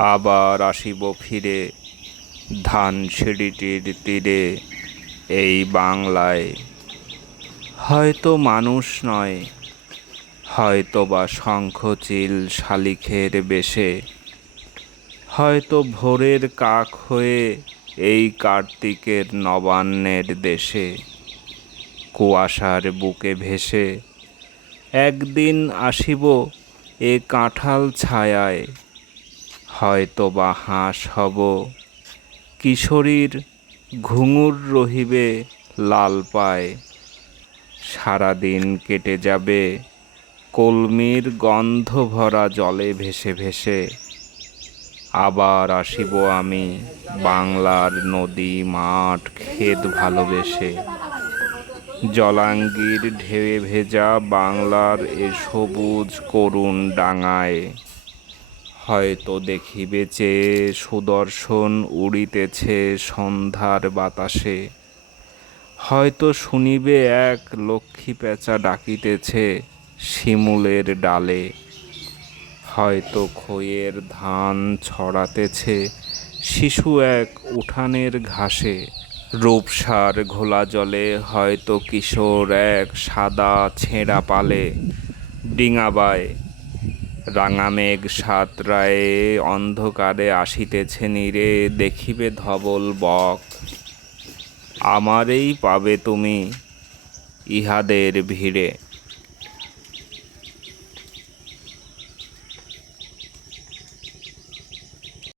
আবার আসিব ফিরে ধানসিঁড়িটির তীরে এই বাংলায়। হয়তো মানুষ নয়, হয়তো বা শঙ্খচিল শালিখের বেশে, হয়তো ভোরের কাক হয়ে এই কার্তিকের নবান্নের দেশে কুয়াশার বুকে ভেসে একদিন আসিব এ কাঁঠাল ছায়ায়। হয়তো বা হাঁস হব, কিশোরীর ঘুঙুর রহিবে লাল পায়। সারাদিন কেটে যাবে কলমির গন্ধ ভরা জলে ভেসে ভেসে। আবার আসিব আমি বাংলার নদী মাঠ ক্ষেত ভালোবেসে। জলাঙ্গির ঢেউয়ে ভেজা বাংলার এ সবুজ করুণ ডাঙায়। হয়তো দেখিবে চেয়ে সুদর্শন উড়িতেছে সন্ধ্যার বাতাসে। হয়তো শুনিবে এক লক্ষ্মী পেঁচা ডাকিতেছে শিমুলের ডালে। হয়তো খইয়ের ধান ছড়াতেছে শিশু এক উঠানের ঘাসে। রূপসার ঘোলা জলে হয়তো কিশোর এক সাদা ছেঁড়া পালে ডিঙাবায়। রাঙা মেঘ সাতরায়ে অন্ধকারে আসিতেছে নীরে, দেখিবে ধবল বক। আমারেই পাবে তুমি ইহাদের ভিড়ে।